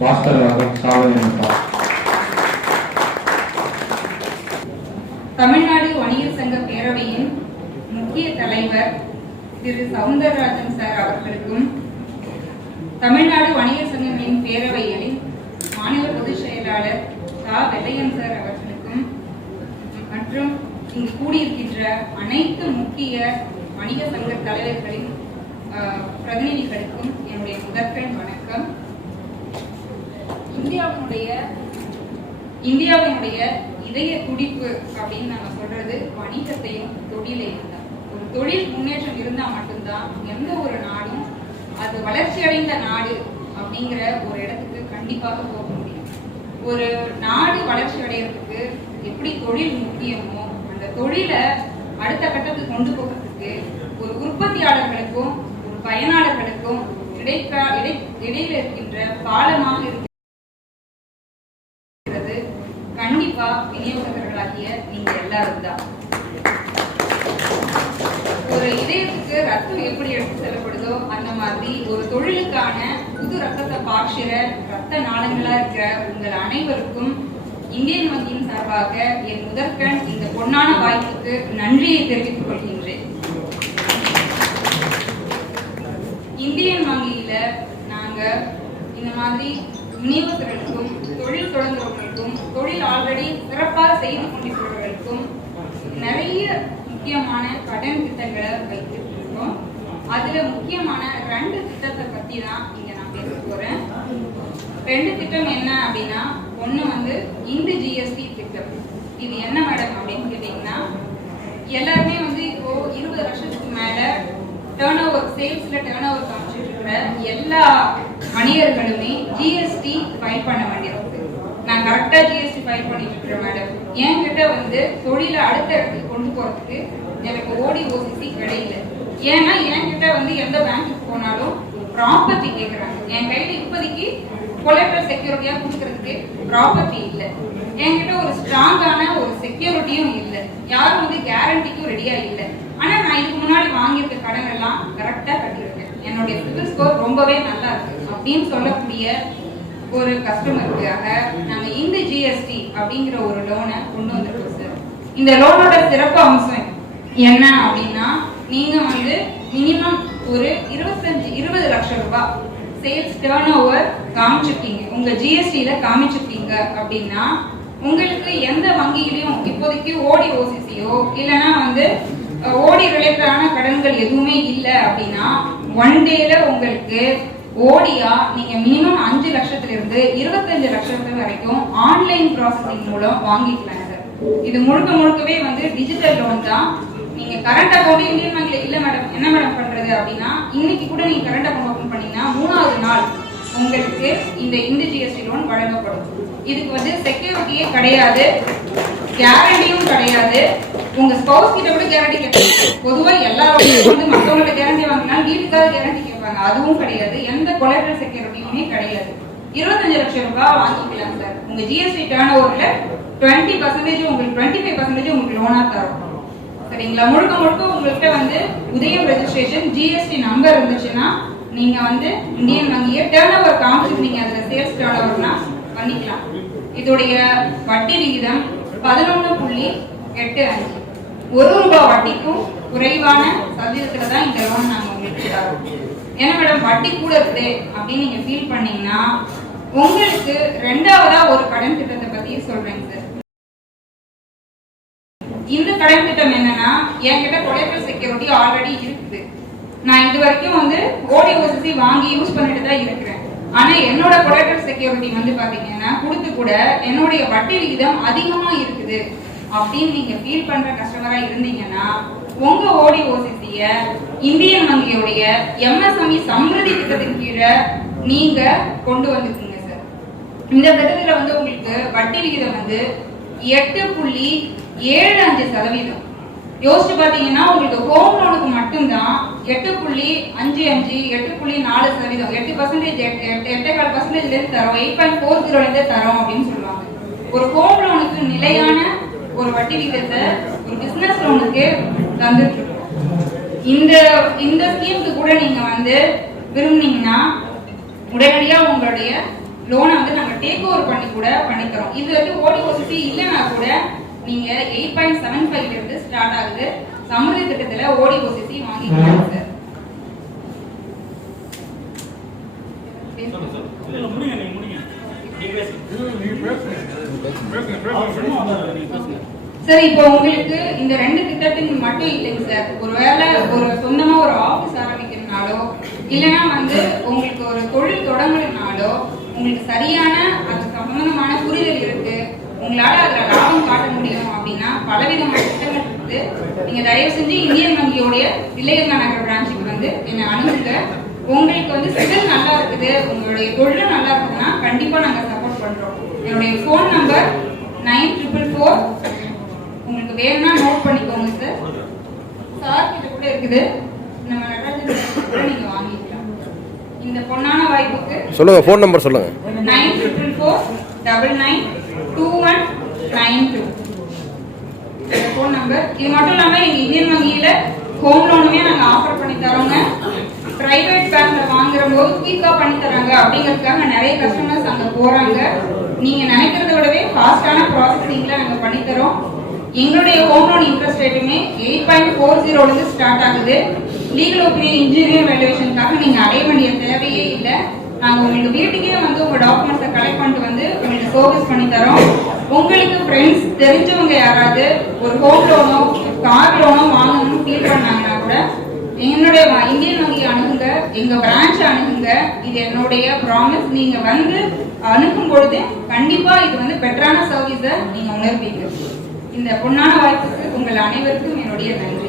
பாஸ்கர் சாதனை நினைப்பார் தமிழ்நாடு வணிகர் சங்க பேரவையின் முக்கிய தலைவர் திரு சவுந்தரராஜன் சார் அவர்களுக்கும் தமிழ்நாடு வணிகர் சங்கங்களின் பேரவையின் மாநில பொதுச் செயலாளர் சா வெள்ளையன் சார் அவர்களுக்கும் மற்றும் இங்கு கூடியிருக்கின்ற அனைத்து முக்கிய வணிக சங்க தலைவர்களின் பிரதிநிதிகளுக்கும் என்னுடைய முதற்கண் வணக்கம். இந்தியாவினுடைய இந்தியாவினுடைய இதய துடிப்பு அப்படின்னு நாங்க சொல்றது வணிகத்தையும் தொழிலையும் தான். ஒரு தொழில் முன்னேற்றம் இருந்தா மட்டும்தான் எந்த ஒரு நாடும் அது வளர்ச்சி அடைந்த நாடு அப்படிங்கிற ஒரு இடத்துக்கு கண்டிப்பாக போக முடியும். ஒரு நாடு வளர்ச்சி அடைகிறதுக்கு எப்படி தொழில் முக்கியமோ அந்த தொழிலை அடுத்த கட்டத்துக்கு கொண்டு போகிறதுக்கு ஒரு உற்பத்தியாளர்களுக்கும் ஒரு பயனாளர்களுக்கும் இடைக்கா இடை இடையில இருக்கின்ற பாலமாக இருக்கிற கண்டிப்பா விநியோகர்களாகிய நீங்க எல்லாரும் தான். ஒரு இதயத்துக்கு ரத்தம் எப்படி எடுத்து செல்லப்படுதோ அந்த மாதிரி ஒரு தொழிலுக்கான புது ரத்தத்தை பாய்ச்சிற ரத்த நாளங்களா இருக்கிற உங்கள் அனைவருக்கும் இந்தியன் வங்கியின் சார்பாக என் முதற்கண் இந்த பொன்னான வாய்ப்புக்கு நன்றியை தெரிவித்துக் கொள்கின்றேன். இந்தியன் வங்கியில நாங்க இந்த மாதிரி முனிவர்களுக்கும் தொழில் தொடங்குபவர்களுக்கும் தொழில் ஆல்ரெடி சிறப்பாக செய்து கொண்டிருப்பவர்களுக்கும் நிறைய முக்கியமான கடன் திட்டங்களை வைத்துட்டு அதுல முக்கியமான ரெண்டு திட்டத்தை பத்தி தான் இங்க நான் பேச போறேன். ரெண்டு திட்டம் என்ன அப்படின்னா ஒண்ணு வந்து இந்து ஜிஎஸ்டி திட்டம். இது என்ன மேடம் அப்படின்னு கேட்டீங்கன்னா எல்லாருமே வந்து இப்போ இருபது வருஷத்துக்கு மேல டேர்ன் ஓவர் சேல்ஸ்ல டேர்ன் ஓவர் காமிச்சிட்டு இருக்கிற எல்லா வணிகர்களுமே ஜிஎஸ்டி ஃபைல் பண்ண வேண்டியிருக்கு நான் கரெக்டா ஜிஎஸ்டி ஃபைல் பண்ணிட்டு இருக்கிறேன் மேடம் என்கிட்ட வந்து தொழிலை அடுத்த இடத்துக்கு கொண்டு போறதுக்கு எனக்கு ஓடி ஓசிசி கிடையில ஏன்னா என்கிட்ட வந்து எந்த பேங்க்குக்கு போனாலும் ப்ராப்பர்ட்டி கேட்குறாங்க என் கையில் இப்போதைக்கு கொலெக்டர் செக்யூரிட்டியா கொடுக்கறதுக்கு ப்ராப்பர்ட்டி இல்லை. என்கிட்ட ஒரு ஸ்ட்ராங்கான ஒரு செக்யூரிட்டியும் இல்லை. யாரும் வந்து கேரண்டிக்கும் ரெடியாக இல்லை. ஆனா நான் இதுக்கு முன்னாடி வாங்கியிருக்க கடன் எல்லாம் கரெக்டாக கட்டியிருக்கேன். என்னுடைய சிபில் ஸ்கோர் ரொம்பவே நல்லா இருக்கு. அப்படின்னு சொல்லக்கூடிய ஒரு கஸ்டமருக்காக நம்ம இந்த ஜிஎஸ்டி அப்படிங்கிற ஒரு லோனை கொண்டு வந்திருக்கோம் சார் இந்த லோனோட சிறப்பு அம்சம் என்ன அப்படின்னா நீங்க வந்து மினிமம் ஒரு இருபத்தஞ்சு இருபது லட்சம் ரூபாய் சேல்ஸ் டேர்ன் ஓவர் காமிச்சிருக்கீங்க. உங்க ஜிஎஸ்டில காமிச்சிருக்கீங்க அப்படின்னா உங்களுக்கு எந்த வங்கியிலையும் இப்போதைக்கு ஓடி ஓசிசியோ இல்லைன்னா வந்து ஓடி ரிலேட்டடான கடன்கள் எதுவுமே இல்லை அப்படின்னா ஒன் டேல உங்களுக்கு ஓடியா நீங்க மினிமம் அஞ்சு லட்சத்துல இருந்து இருபத்தஞ்சு லட்சத்து வரைக்கும் ஆன்லைன் ப்ராசஸிங் மூலம் வாங்கிக்கலாம் இது முழுக்க முழுக்கவே வந்து டிஜிட்டல் லோன் தான். நீங்க கரண்ட் அக்கௌண்ட் இந்தியன் பேங்க்ல இல்ல மேடம் என்ன மேடம் பண்றது அப்படின்னா இன்னைக்கு கூட நீங்க கரண்ட் அக்கௌண்ட் ஓபன் பண்ணீங்கன்னா மூணாவது நாள் உங்களுக்கு இந்த இந்த ஜிஎஸ்டி லோன் வழங்கப்படும். இதுக்கு வந்து செக்யூரிட்டியே கிடையாது. கேரண்டியும் கிடையாது. உங்க ஸ்பௌஸ் கிட்ட கூட கேரண்டி கிடையாது பொதுவா எல்லாரும் வந்து மத்தவங்கள்ட்ட கேரண்டி வாங்கினா வீட்டுக்காக கேரண்டி கேட்பாங்க அதுவும் கிடையாது. எந்த கொலெக்டர் செக்யூரிட்டியுமே கிடையாது. இருபத்தஞ்சு லட்சம் ரூபாய் வாங்கிக்கலாம் சார். உங்க ஜிஎஸ்டி டேர்ன் ஓவர்ல டுவெண்ட்டி பர்சன்டேஜ் உங்களுக்கு டுவெண்ட்டி ஃபைவ் பர்சன்டேஜ் உங்களுக்கு லோனா தரும். சரிங்களா? முழுக்க முழுக்க உங்கள்கிட்ட வந்து உதயம் ரெஜிஸ்ட்ரேஷன் ஜிஎஸ்டி நம்பர் இருந்துச்சுன்னா நீங்க வந்து இந்தியன் வங்கியை டேர்ன் ஓவர் காமிச்சிருந்தீங்க அதுல சேல்ஸ் டேர்ன் ஓவர்னா பண்ணிக்கலாம். இதோடைய வட்டி விகிதம் பதினொன்று புள்ளி எட்டு அஞ்சு. ஒரு ரூபாய் வட்டிக்கும் குறைவான சதவீதத்துல தான் இந்த லோன் நாங்கள் உங்களுக்கு தரோம். ஏன்னா மேடம் வட்டி கூட இருக்குதே அப்படின்னு நீங்க ஃபீல் பண்ணீங்கன்னா உங்களுக்கு ரெண்டாவதா ஒரு கடன் திட்டத்தை பத்தி சொல்றேங்க சார். இந்த கடன் திட்டம் என்னன்னா என்கிட்ட கொலைக்கல் செக்யூரிட்டி ஆல்ரெடி இருக்குது. நான் இது வரைக்கும் வந்து ஓடி ஓசிசி வாங்கி யூஸ் பண்ணிட்டு தான் இருக்கிறேன். ஆனா என்னோட கொலேட்டர் செக்யூரிட்டி வந்து பாத்தீங்கன்னா கொடுத்து கூட என்னுடைய வட்டி விகிதம் அதிகமா இருக்குது. அப்படின்னு நீங்க ஃபீல் பண்ற கஸ்டமரா இருந்தீங்கன்னா உங்க ஓடி ஓசிசிய இந்தியன் வங்கியுடைய எம்எஸ்எம்இ சம்ருதி திட்டத்தின் கீழே நீங்க கொண்டு வந்திருக்கீங்க சார். இந்த திட்டத்துல வந்து உங்களுக்கு வட்டி விகிதம் வந்து எட்டு புள்ளி ஏழு அஞ்சு சதவீதம். யோசிச்சு பாத்தீங்கன்னா உங்களுக்கு ஹோம் லோனுக்கு மட்டும்தான் எட்டு புள்ளி அஞ்சு அஞ்சு எட்டு புள்ளி நாலு சதவீதம். எட்டு பர்சன்டேஜ் எட்டே கால் பர்சன்டேஜ்ல இருந்து தரோம். எயிட் பாயிண்ட் ஃபோர் ஜீரோல இருந்து தரோம் அப்படின்னு சொல்லுவாங்க. ஒரு ஹோம் லோனுக்கு நிலையான ஒரு வட்டி விகிதத்தை ஒரு பிசினஸ் லோனுக்கு தந்துட்டு இருக்கோம். இந்த இந்த ஸ்கீமுக்கு கூட நீங்க வந்து விரும்புனீங்கன்னா உடனடியா உங்களுடைய லோனை வந்து நாங்க டேக் ஓவர் பண்ணி கூட பண்ணித்தரோம் இது வந்து ஓடிஓசிசி இல்லைன்னா கூட நீங்க எயிட் பாயிண்ட் செவன் ஃபைவ்ல இருந்து ஸ்டார்ட் ஆகுது. சமுதாய திட்டத்துல ஓடிஓசிசி வாங்கிக்கலாம் சார் முடிங்க நீங்க முடிங்க. நீங்க பேசுங்க. நீங்க பேசுங்க. சார் இப்போ உங்களுக்கு இந்த ரெண்டு திட்டத்தின் மட்டும் இல்லைங்க சார். ஒருவேளை ஒரு சொந்தமா ஒரு ஆபீஸ் ஆரம்பிக்கிறதுனாலோ இல்லைன்னா வந்து உங்களுக்கு ஒரு தொழில் தொடங்குறதுனாலோ உங்களுக்கு சரியான அது சம்பந்தமான புரிதல் இருக்கு உங்களால அதுல லாபம் காட்ட முடியும் அப்படின்னா பலவிதமான திட்டங்கள் இருக்குது நீங்க தயவு செஞ்சு இந்தியன் வங்கியோடைய வில்லையங்கா நகர் பிரான்ச்சுக்கு வந்து என்னை அணுகுங்க. உங்களுக்கு வந்து சிவில் நல்லா இருக்குது உங்களுடைய தொழிலும் நல்லா இருக்குதுன்னா கண்டிப்பா நாங்க சப்போர்ட் பண்றோம். என்னுடைய phone number nine triple four உங்களுக்கு வேணும்னா நோட் பண்ணிக்கோங்க சார் சார் கிட்ட கூட இருக்குது. நம்ம நடராஜன் நீங்க வாங்கிக்கலாம். இந்த பொன்னான வாய்ப்புக்கு சொல்லுங்க ஃபோன் நம்பர் சொல்லுங்க. Nine triple four double nine two one nine two phone number இது மட்டும் இல்லாம எங்க இந்தியன் வங்கியில ஹோம் லோனுமே நாங்க ஆஃபர் பண்ணி தரோங்க. பிரைவேட் பேங்க்ல வாங்குற போது குயிக்கா பண்ணி தராங்க. அப்படிங்கறதுக்காக நிறைய கஸ்டமர்ஸ் அங்க போறாங்க. நீங்க நினைக்கிறத விடவே ஃபாஸ்டான ப்ராசஸிங்ல நாங்க பண்ணி தரோம். எங்களுடைய ஹோம் லோன் இன்ட்ரெஸ்ட் ரேட்டுமே எயிட் பாயிண்ட் ஃபோர் ஜீரோலேருந்து ஸ்டார்ட் ஆகுது. லீகல் ஒப்பீனியன் இன்ஜினியர் வேல்யூவேஷனுக்காக நீங்கள் அடைய வேண்டிய தேவையே இல்லை. நாங்கள் உங்களுக்கு வீட்டுக்கே வந்து உங்கள் டாக்குமெண்ட்ஸை கலெக்ட் பண்ணிட்டு வந்து உங்களுக்கு சர்வீஸ் பண்ணி தரோம். உங்களுக்கு ஃப்ரெண்ட்ஸ் தெரிஞ்சவங்க யாராவது ஒரு ஹோம் லோனோ கார் லோனோ வாங்கணும்னு ஃபீல் பண்ணாங்கன்னா கூட என்னுடைய இந்தியன் வங்கி அணுகுங்க எங்க பிரான்ச் அணுகுங்க. இது என்னுடைய ப்ராமிஸ் நீங்க வந்து அணுகும் பொழுது கண்டிப்பா இது வந்து பெட்டரான சர்வீஸை நீங்க உணர்வீங்க. இந்த பொன்னான வாய்ப்புக்கு உங்கள் அனைவருக்கும் என்னுடைய நன்றி.